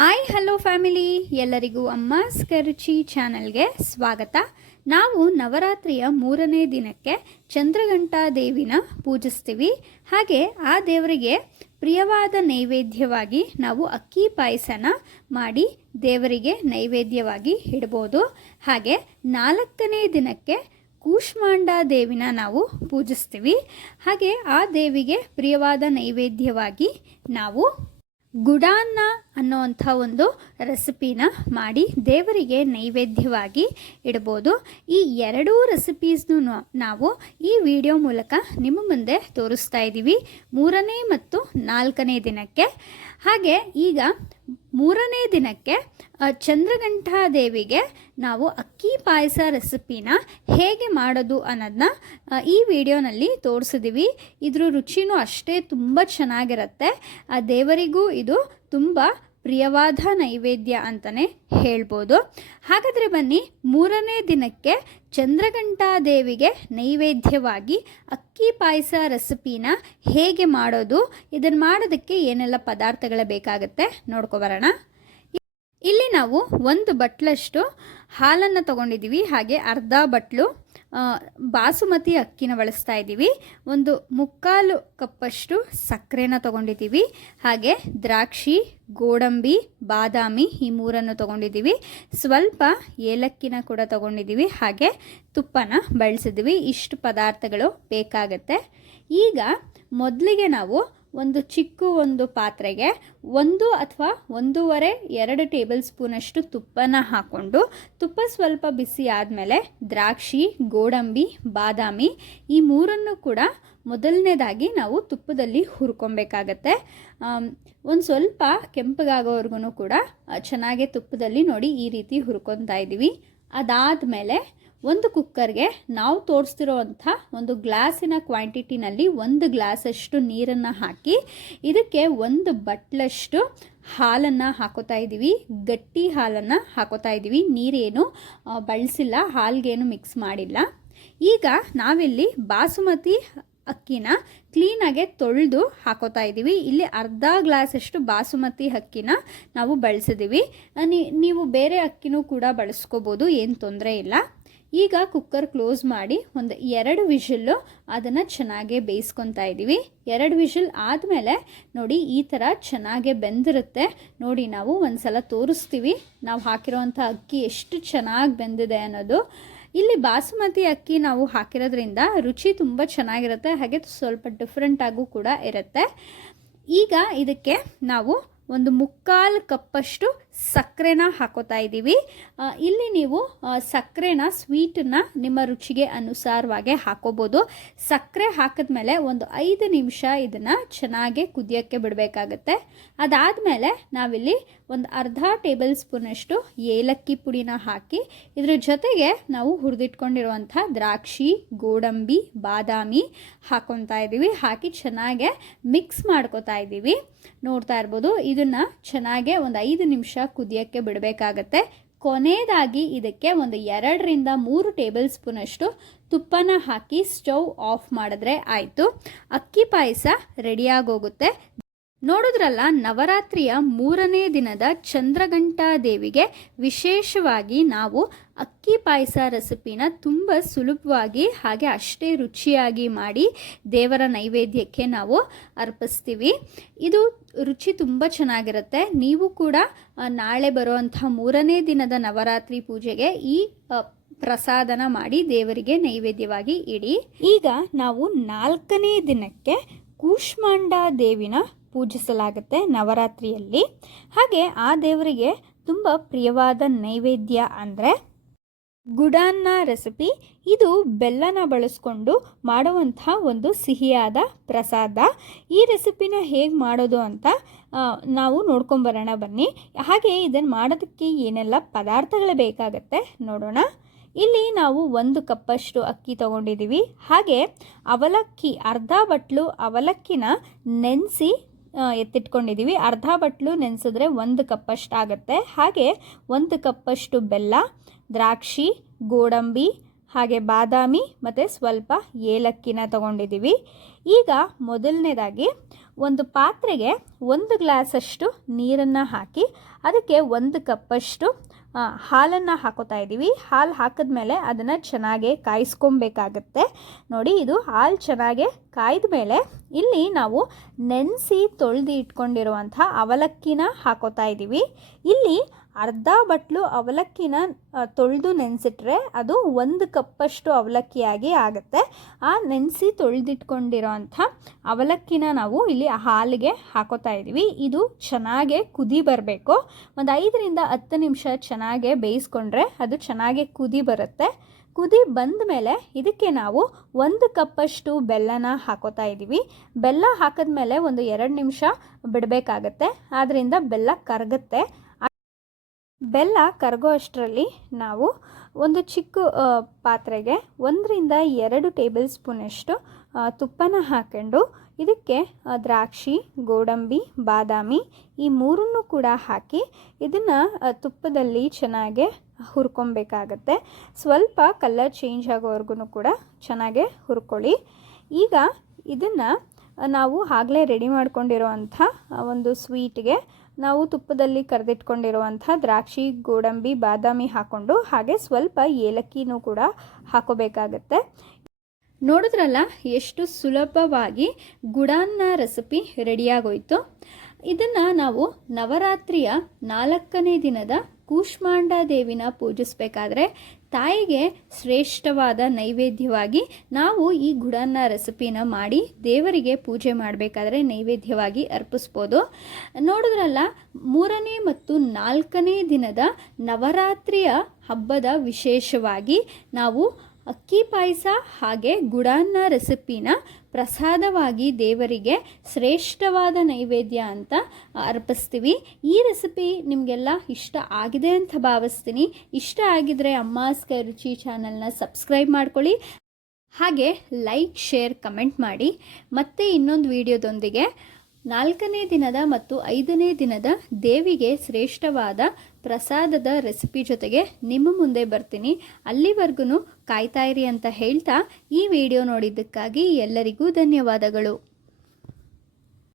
Hi hello family, ಎಲ್ಲರಿಗೂ ಅಮ್ಮಾಸ್ ಕರುಚಿ ಚಾನಲ್ಗೆ ಸ್ವಾಗತ. ನಾವು ನವರಾತ್ರಿಯ 3ನೇ ದಿನಕ್ಕೆ ಚಂದ್ರಘಂಟಾ ದೇವಿನ ಪೂಜಿಸ್ತೀವಿ. ಹಾಗೆ ಆ ದೇವರಿಗೆ ಪ್ರಿಯವಾದ ನೈವೇದ್ಯವಾಗಿ ನಾವು ಅಕ್ಕಿ ಪಾಯಸನ ಮಾಡಿ ದೇವರಿಗೆ ನೈವೇದ್ಯವಾಗಿ ಇಡ್ಬೋದು. ಹಾಗೆ 4ನೇ ದಿನಕ್ಕೆ ಕೂಷ್ಮಾಂಡ ದೇವಿನ ನಾವು ಪೂಜಿಸ್ತೀವಿ. ಹಾಗೆ ಆ ದೇವಿಗೆ ಪ್ರಿಯವಾದ ನೈವೇದ್ಯವಾಗಿ ನಾವು ಗುಡಾನ್ನ ಅನ್ನೋವಂಥ ಒಂದು ರೆಸಿಪಿನ ಮಾಡಿ ದೇವರಿಗೆ ನೈವೇದ್ಯವಾಗಿ ಇಡ್ಬೋದು. ಈ ಎರಡೂ ರೆಸಿಪೀಸ್ನು ನಾವು ಈ ವಿಡಿಯೋ ಮೂಲಕ ನಿಮ್ಮ ಮುಂದೆ ತೋರಿಸ್ತಾ ಇದ್ದೀವಿ 3ನೇ ಮತ್ತು 4ನೇ ದಿನಕ್ಕೆ. ಹಾಗೆ ಈಗ 3ನೇ ದಿನಕ್ಕೆ ಚಂದ್ರಘಂಟಾ ದೇವಿಗೆ ನಾವು ಅಕ್ಕಿ ಪಾಯಸ ರೆಸಿಪಿನ ಹೇಗೆ ಮಾಡೋದು ಅನ್ನೋದನ್ನ ಈ ವಿಡಿಯೋನಲ್ಲಿ ತೋರಿಸಿದ್ದೀವಿ. ಇದ್ರ ರುಚಿನೂ ಅಷ್ಟೇ ತುಂಬ ಚೆನ್ನಾಗಿರುತ್ತೆ. ಆ ದೇವರಿಗೂ ಇದು ತುಂಬ ಪ್ರಿಯವಾದ ನೈವೇದ್ಯ ಅಂತಲೇ ಹೇಳ್ಬೋದು. ಹಾಗಾದರೆ ಬನ್ನಿ, 3ನೇ ದಿನಕ್ಕೆ ಚಂದ್ರಘಂಟಾ ದೇವಿಗೆ ನೈವೇದ್ಯವಾಗಿ ಅಕ್ಕಿ ಪಾಯಸ ರೆಸಿಪಿನ ಹೇಗೆ ಮಾಡೋದು, ಇದನ್ನು ಮಾಡೋದಕ್ಕೆ ಏನೆಲ್ಲ ಪದಾರ್ಥಗಳು ಬೇಕಾಗುತ್ತೆ ನೋಡ್ಕೊಬರೋಣ. ಇಲ್ಲಿ ನಾವು 1 ಬಟ್ಲಷ್ಟು ಹಾಲನ್ನು ತೊಗೊಂಡಿದ್ದೀವಿ. ಹಾಗೆ ಅರ್ಧ ಬಟ್ಲು ಬಾಸುಮತಿ ಅಕ್ಕಿನ ಬಳಸ್ತಾ ಇದ್ದೀವಿ. 1/4 ಕಪ್ಪಷ್ಟು ಸಕ್ಕರೆನ ತೊಗೊಂಡಿದ್ದೀವಿ. ಹಾಗೆ ದ್ರಾಕ್ಷಿ, ಗೋಡಂಬಿ, ಬಾದಾಮಿ ಈ 3 ತೊಗೊಂಡಿದ್ದೀವಿ. ಸ್ವಲ್ಪ ಏಲಕ್ಕಿನ ಕೂಡ ತೊಗೊಂಡಿದ್ದೀವಿ. ಹಾಗೆ ತುಪ್ಪನ ಬಳಸಿದ್ದೀವಿ. ಇಷ್ಟು ಪದಾರ್ಥಗಳು ಬೇಕಾಗತ್ತೆ. ಈಗ ಮೊದಲಿಗೆ ನಾವು ಒಂದು ಪಾತ್ರೆಗೆ 1 ಅಥವಾ 1.5-2 ಟೇಬಲ್ ಸ್ಪೂನಷ್ಟು ತುಪ್ಪನ ಹಾಕ್ಕೊಂಡು, ತುಪ್ಪ ಸ್ವಲ್ಪ ಬಿಸಿ ಆದಮೇಲೆ ದ್ರಾಕ್ಷಿ, ಗೋಡಂಬಿ, ಬಾದಾಮಿ ಈ 3 ಕೂಡ ಮೊದಲನೇದಾಗಿ ನಾವು ತುಪ್ಪದಲ್ಲಿ ಹುರ್ಕೊಬೇಕಾಗತ್ತೆ. ಒಂದು ಸ್ವಲ್ಪ ಕೆಂಪಗಾಗೋವರೆಗೂ ಕೂಡ ಚೆನ್ನಾಗಿ ತುಪ್ಪದಲ್ಲಿ ನೋಡಿ ಈ ರೀತಿ ಹುರ್ಕೊತಾ ಇದ್ದೀವಿ. ಅದಾದಮೇಲೆ ಒಂದು ಕುಕ್ಕರ್ಗೆ ನಾವು ತೋರಿಸ್ತಿರೋವಂಥ 1 ಗ್ಲಾಸಿನ ಕ್ವಾಂಟಿಟಿನಲ್ಲಿ 1 ಗ್ಲಾಸಷ್ಟು ನೀರನ್ನು ಹಾಕಿ ಇದಕ್ಕೆ 1 ಬಟ್ಲಷ್ಟು ಹಾಲನ್ನು ಹಾಕೋತಾ ಇದ್ದೀವಿ. ಗಟ್ಟಿ ಹಾಲನ್ನು ಹಾಕೋತಾ ಇದ್ದೀವಿ. ನೀರೇನು ಬಳಸಿಲ್ಲ, ಹಾಲ್ಗೇನು ಮಿಕ್ಸ್ ಮಾಡಿಲ್ಲ. ಈಗ ನಾವಿಲ್ಲಿ ಬಾಸುಮತಿ ಅಕ್ಕಿನ ಕ್ಲೀನಾಗೆ ತೊಳೆದು ಹಾಕೋತಾ ಇದ್ದೀವಿ. ಇಲ್ಲಿ ಅರ್ಧ ಗ್ಲಾಸಷ್ಟು ಬಾಸುಮತಿ ಅಕ್ಕಿನ ನಾವು ಬಳಸಿದ್ದೀವಿ. ನೀವು ಬೇರೆ ಅಕ್ಕಿನೂ ಕೂಡ ಬಳಸ್ಕೋಬೋದು, ಏನು ತೊಂದರೆ ಇಲ್ಲ. ಈಗ ಕುಕ್ಕರ್ ಕ್ಲೋಸ್ ಮಾಡಿ 2 ವಿಷಲ್ಲು ಅದನ್ನು ಚೆನ್ನಾಗೇ ಬೇಯಿಸ್ಕೊತಾ ಇದ್ದೀವಿ. 2 ವಿಷಲ್ ಆದಮೇಲೆ ನೋಡಿ ಈ ಥರ ಚೆನ್ನಾಗೇ ಬೆಂದಿರುತ್ತೆ. ನೋಡಿ ನಾವು ಒಂದು ಸಲ ತೋರಿಸ್ತೀವಿ ನಾವು ಹಾಕಿರೋವಂಥ ಅಕ್ಕಿ ಎಷ್ಟು ಚೆನ್ನಾಗಿ ಬೆಂದಿದೆ ಅನ್ನೋದು. ಇಲ್ಲಿ ಬಾಸುಮತಿ ಅಕ್ಕಿ ನಾವು ಹಾಕಿರೋದ್ರಿಂದ ರುಚಿ ತುಂಬ ಚೆನ್ನಾಗಿರುತ್ತೆ. ಹಾಗೆ ಸ್ವಲ್ಪ ಡಿಫ್ರೆಂಟಾಗೂ ಕೂಡ ಇರುತ್ತೆ. ಈಗ ಇದಕ್ಕೆ ನಾವು 1/4 ಕಪ್ಪಷ್ಟು ಸಕ್ಕರೆನ ಹಾಕೋತಾ ಇದ್ದೀವಿ. ಇಲ್ಲಿ ನೀವು ಸಕ್ಕರೆನ ಸ್ವೀಟನ್ನ ನಿಮ್ಮ ರುಚಿಗೆ ಅನುಸಾರವಾಗಿ ಹಾಕೋಬೋದು. ಸಕ್ಕರೆ ಹಾಕಿದ್ಮೇಲೆ 5 ನಿಮಿಷ ಇದನ್ನು ಚೆನ್ನಾಗಿ ಕುದಿಯೋಕ್ಕೆ ಬಿಡಬೇಕಾಗತ್ತೆ. ಅದಾದಮೇಲೆ ನಾವಿಲ್ಲಿ ಅರ್ಧ ಟೇಬಲ್ ಸ್ಪೂನಷ್ಟು ಏಲಕ್ಕಿ ಪುಡಿನ ಹಾಕಿ ಇದ್ರ ಜೊತೆಗೆ ನಾವು ಹುರಿದಿಟ್ಕೊಂಡಿರುವಂಥ ದ್ರಾಕ್ಷಿ, ಗೋಡಂಬಿ, ಬಾದಾಮಿ ಹಾಕೊತಾ ಇದ್ದೀವಿ. ಹಾಕಿ ಚೆನ್ನಾಗೆ ಮಿಕ್ಸ್ ಮಾಡ್ಕೋತಾ ಇದ್ದೀವಿ. ನೋಡ್ತಾ ಇರ್ಬೋದು, ಇದನ್ನು ಚೆನ್ನಾಗೆ 5 ನಿಮಿಷ ಕುದಿಯೋಕ್ಕೆ ಬಿಡಬೇಕಾಗತ್ತೆ. ಕೊನೆಯದಾಗಿ ಇದಕ್ಕೆ 2-3 ಟೇಬಲ್ ಸ್ಪೂನಷ್ಟು ತುಪ್ಪನ ಹಾಕಿ ಸ್ಟವ್ ಆಫ್ ಮಾಡಿದ್ರೆ ಆಯಿತು. ಅಕ್ಕಿ ಪಾಯಸ ರೆಡಿಯಾಗೋಗುತ್ತೆ. ನೋಡಿದ್ರಲ್ಲ, ನವರಾತ್ರಿಯ 3ನೇ ದಿನದ ಚಂದ್ರಘಂಟಾ ದೇವಿಗೆ ವಿಶೇಷವಾಗಿ ನಾವು ಅಕ್ಕಿ ಪಾಯಸ ರೆಸಿಪಿನ ತುಂಬ ಸುಲಭವಾಗಿ ಹಾಗೆ ಅಷ್ಟೇ ರುಚಿಯಾಗಿ ಮಾಡಿ ದೇವರ ನೈವೇದ್ಯಕ್ಕೆ ನಾವು ಅರ್ಪಿಸ್ತೀವಿ. ಇದು ರುಚಿ ತುಂಬ ಚೆನ್ನಾಗಿರುತ್ತೆ. ನೀವು ಕೂಡ ನಾಳೆ ಬರುವಂಥ 3ನೇ ದಿನದ ನವರಾತ್ರಿ ಪೂಜೆಗೆ ಈ ಪ್ರಸಾದನ ಮಾಡಿ ದೇವರಿಗೆ ನೈವೇದ್ಯವಾಗಿ ಇಡಿ. ಈಗ ನಾವು 4ನೇ ದಿನಕ್ಕೆ ಕೂಷ್ಮಾಂಡ ದೇವಿನ ಪೂಜಿಸಲಾಗುತ್ತೆ ನವರಾತ್ರಿಯಲ್ಲಿ. ಹಾಗೆ ಆ ದೇವರಿಗೆ ತುಂಬ ಪ್ರಿಯವಾದ ನೈವೇದ್ಯ ಅಂದರೆ ಗುಡಾನ್ನ ರೆಸಿಪಿ. ಇದು ಬೆಲ್ಲನ ಬಳಸ್ಕೊಂಡು ಮಾಡುವಂಥ ಒಂದು ಸಿಹಿಯಾದ ಪ್ರಸಾದ. ಈ ರೆಸಿಪಿನ ಹೇಗೆ ಮಾಡೋದು ಅಂತ ನಾವು ನೋಡ್ಕೊಂಬರೋಣ ಬನ್ನಿ. ಹಾಗೆ ಇದನ್ನು ಮಾಡೋದಕ್ಕೆ ಏನೆಲ್ಲ ಪದಾರ್ಥಗಳು ಬೇಕಾಗತ್ತೆ ನೋಡೋಣ. ಇಲ್ಲಿ ನಾವು 1 ಕಪ್ಪಷ್ಟು ಅಕ್ಕಿ ತೊಗೊಂಡಿದ್ದೀವಿ. ಹಾಗೆ ಅವಲಕ್ಕಿ, ಅರ್ಧ ಬಟ್ಲು ಅವಲಕ್ಕಿನ ನೆನೆಸಿ ಎತ್ತಿಟ್ಕೊಂಡಿದ್ದೀವಿ. ಅರ್ಧ ಬಟ್ಲು ನೆನೆಸಿದ್ರೆ 1 ಕಪ್ಪಷ್ಟು ಆಗುತ್ತೆ. ಹಾಗೆ 1 ಕಪ್ಪಷ್ಟು ಬೆಲ್ಲ, ದ್ರಾಕ್ಷಿ, ಗೋಡಂಬಿ, ಹಾಗೆ ಬಾದಾಮಿ ಮತ್ತು ಸ್ವಲ್ಪ ಏಲಕ್ಕಿನ ತಗೊಂಡಿದ್ದೀವಿ. ಈಗ ಮೊದಲನೇದಾಗಿ ಒಂದು ಪಾತ್ರೆಗೆ 1 ಗ್ಲಾಸಷ್ಟು ನೀರನ್ನು ಹಾಕಿ ಅದಕ್ಕೆ 1 ಕಪ್ಪಷ್ಟು ಹಾಲನ್ನು ಹಾಕೋತಾ ಇದ್ದೀವಿ. ಹಾಲು ಹಾಕಿದ್ಮೇಲೆ ಅದನ್ನು ಚೆನ್ನಾಗಿ ಕಾಯಿಸ್ಕೊಬೇಕಾಗತ್ತೆ. ನೋಡಿ, ಇದು ಹಾಲು ಚೆನ್ನಾಗಿ ಕಾಯ್ದ ಮೇಲೆ ಇಲ್ಲಿ ನಾವು ನೆನೆಸಿ ತೊಳೆದು ಇಟ್ಕೊಂಡಿರುವಂಥ ಅವಲಕ್ಕಿನ ಹಾಕೋತಾ ಇದ್ದೀವಿ. ಇಲ್ಲಿ ಅರ್ಧ ಬಟ್ಲು ಅವಲಕ್ಕಿನ ತೊಳೆದು ನೆನೆಸಿಟ್ರೆ ಅದು 1 ಕಪ್ಪಷ್ಟು ಅವಲಕ್ಕಿಯಾಗಿ ಆಗುತ್ತೆ. ಆ ನೆನೆಸಿ ತೊಳೆದಿಟ್ಕೊಂಡಿರೋಂಥ ಅವಲಕ್ಕಿನ ನಾವು ಇಲ್ಲಿ ಹಾಲಿಗೆ ಹಾಕೋತಾ ಇದ್ದೀವಿ. ಇದು ಚೆನ್ನಾಗೆ ಕುದಿ ಬರಬೇಕು. ಒಂದು 5ರಿಂದ 10 ನಿಮಿಷ ಚೆನ್ನಾಗೆ ಬೇಯಿಸ್ಕೊಂಡ್ರೆ ಅದು ಚೆನ್ನಾಗೆ ಕುದಿ ಬರುತ್ತೆ. ಕುದಿ ಬಂದ ಮೇಲೆ ಇದಕ್ಕೆ ನಾವು 1 ಕಪ್ಪಷ್ಟು ಬೆಲ್ಲನ ಹಾಕೋತಾ ಇದ್ದೀವಿ. ಬೆಲ್ಲ ಹಾಕಿದ್ಮೇಲೆ ಒಂದು 2 ನಿಮಿಷ ಬಿಡಬೇಕಾಗತ್ತೆ, ಆದ್ದರಿಂದ ಬೆಲ್ಲ ಕರಗುತ್ತೆ. ಬೆಲ್ಲ ಕರಗೋ ಅಷ್ಟರಲ್ಲಿ ನಾವು ಒಂದು ಚಿಕ್ಕ ಪಾತ್ರೆಗೆ 1ರಿಂದ 2 ಟೇಬಲ್ ಸ್ಪೂನಷ್ಟು ತುಪ್ಪನ ಹಾಕೊಂಡು ಇದಕ್ಕೆ ದ್ರಾಕ್ಷಿ, ಗೋಡಂಬಿ, ಬಾದಾಮಿ ಈ 3 ಕೂಡ ಹಾಕಿ ಇದನ್ನು ತುಪ್ಪದಲ್ಲಿ ಚೆನ್ನಾಗಿ ಹುರ್ಕೊಬೇಕಾಗತ್ತೆ. ಸ್ವಲ್ಪ ಕಲರ್ ಚೇಂಜ್ ಆಗೋವರೆಗೂ ಕೂಡ ಚೆನ್ನಾಗೆ ಹುರ್ಕೊಳ್ಳಿ. ಈಗ ಇದನ್ನು ನಾವು ಆಗಲೇ ರೆಡಿ ಮಾಡ್ಕೊಂಡಿರೋ ಅಂಥ ಒಂದು ಸ್ವೀಟ್ಗೆ ನಾವು ತುಪ್ಪದಲ್ಲಿ ಕರೆದಿಟ್ಕೊಂಡಿರುವಂಥ ದ್ರಾಕ್ಷಿ, ಗೋಡಂಬಿ, ಬಾದಾಮಿ ಹಾಕ್ಕೊಂಡು ಹಾಗೆ ಸ್ವಲ್ಪ ಏಲಕ್ಕಿನೂ ಕೂಡ ಹಾಕೋಬೇಕಾಗತ್ತೆ. ನೋಡಿದ್ರಲ್ಲ ಎಷ್ಟು ಸುಲಭವಾಗಿ ಗುಡಾನ್ನ ರೆಸಿಪಿ ರೆಡಿಯಾಗೋಯ್ತು. ಇದನ್ನು ನಾವು ನವರಾತ್ರಿಯ 4ನೇ ದಿನದ ಕೂಷ್ಮಾಂಡ ದೇವಿನ ಪೂಜಿಸಬೇಕಾದ್ರೆ ತಾಯಿಗೆ ಶ್ರೇಷ್ಠವಾದ ನೈವೇದ್ಯವಾಗಿ ನಾವು ಈ ಗುಡಾನ್ನ ರೆಸಿಪಿನ ಮಾಡಿ ದೇವರಿಗೆ ಪೂಜೆ ಮಾಡಬೇಕಾದ್ರೆ ನೈವೇದ್ಯವಾಗಿ ಅರ್ಪಿಸ್ಬೋದು. ನೋಡಿದ್ರಲ್ಲ, 3ನೇ ಮತ್ತು 4ನೇ ದಿನದ ನವರಾತ್ರಿಯ ಹಬ್ಬದ ವಿಶೇಷವಾಗಿ ನಾವು ಅಕ್ಕಿ ಪಾಯಸ ಹಾಗೆ ಗುಡಾನ್ನ ರೆಸಿಪಿನ ಪ್ರಸಾದವಾಗಿ ದೇವರಿಗೆ ಶ್ರೇಷ್ಠವಾದ ನೈವೇದ್ಯ ಅಂತ ಅರ್ಪಿಸ್ತೀವಿ. ಈ ರೆಸಿಪಿ ನಿಮಗೆಲ್ಲ ಇಷ್ಟ ಆಗಿದೆ ಅಂತ ಭಾವಿಸ್ತೀನಿ. ಇಷ್ಟ ಆಗಿದ್ರೆ ಅಮ್ಮಾಸ್ ಕೈ ರುಚಿ ಚಾನಲ್ನ ಸಬ್ಸ್ಕ್ರೈಬ್ ಮಾಡ್ಕೊಳ್ಳಿ. ಹಾಗೆ ಲೈಕ್, ಶೇರ್, ಕಮೆಂಟ್ ಮಾಡಿ. ಮತ್ತೆ ಇನ್ನೊಂದು ವಿಡಿಯೋದೊಂದಿಗೆ 4ನೇ ದಿನದ ಮತ್ತು 5ನೇ ದಿನದ ದೇವಿಗೆ ಶ್ರೇಷ್ಠವಾದ ಪ್ರಸಾದದ ರೆಸಿಪಿ ಜೊತೆಗೆ ನಿಮ್ಮ ಮುಂದೆ ಬರ್ತೀನಿ. ಅಲ್ಲಿವರೆಗೂ ಕಾಯ್ತಾ ಇರಿ ಅಂತ ಹೇಳ್ತಾ ಈ ವಿಡಿಯೋ ನೋಡಿದ್ದಕ್ಕಾಗಿ ಎಲ್ಲರಿಗೂ ಧನ್ಯವಾದಗಳು.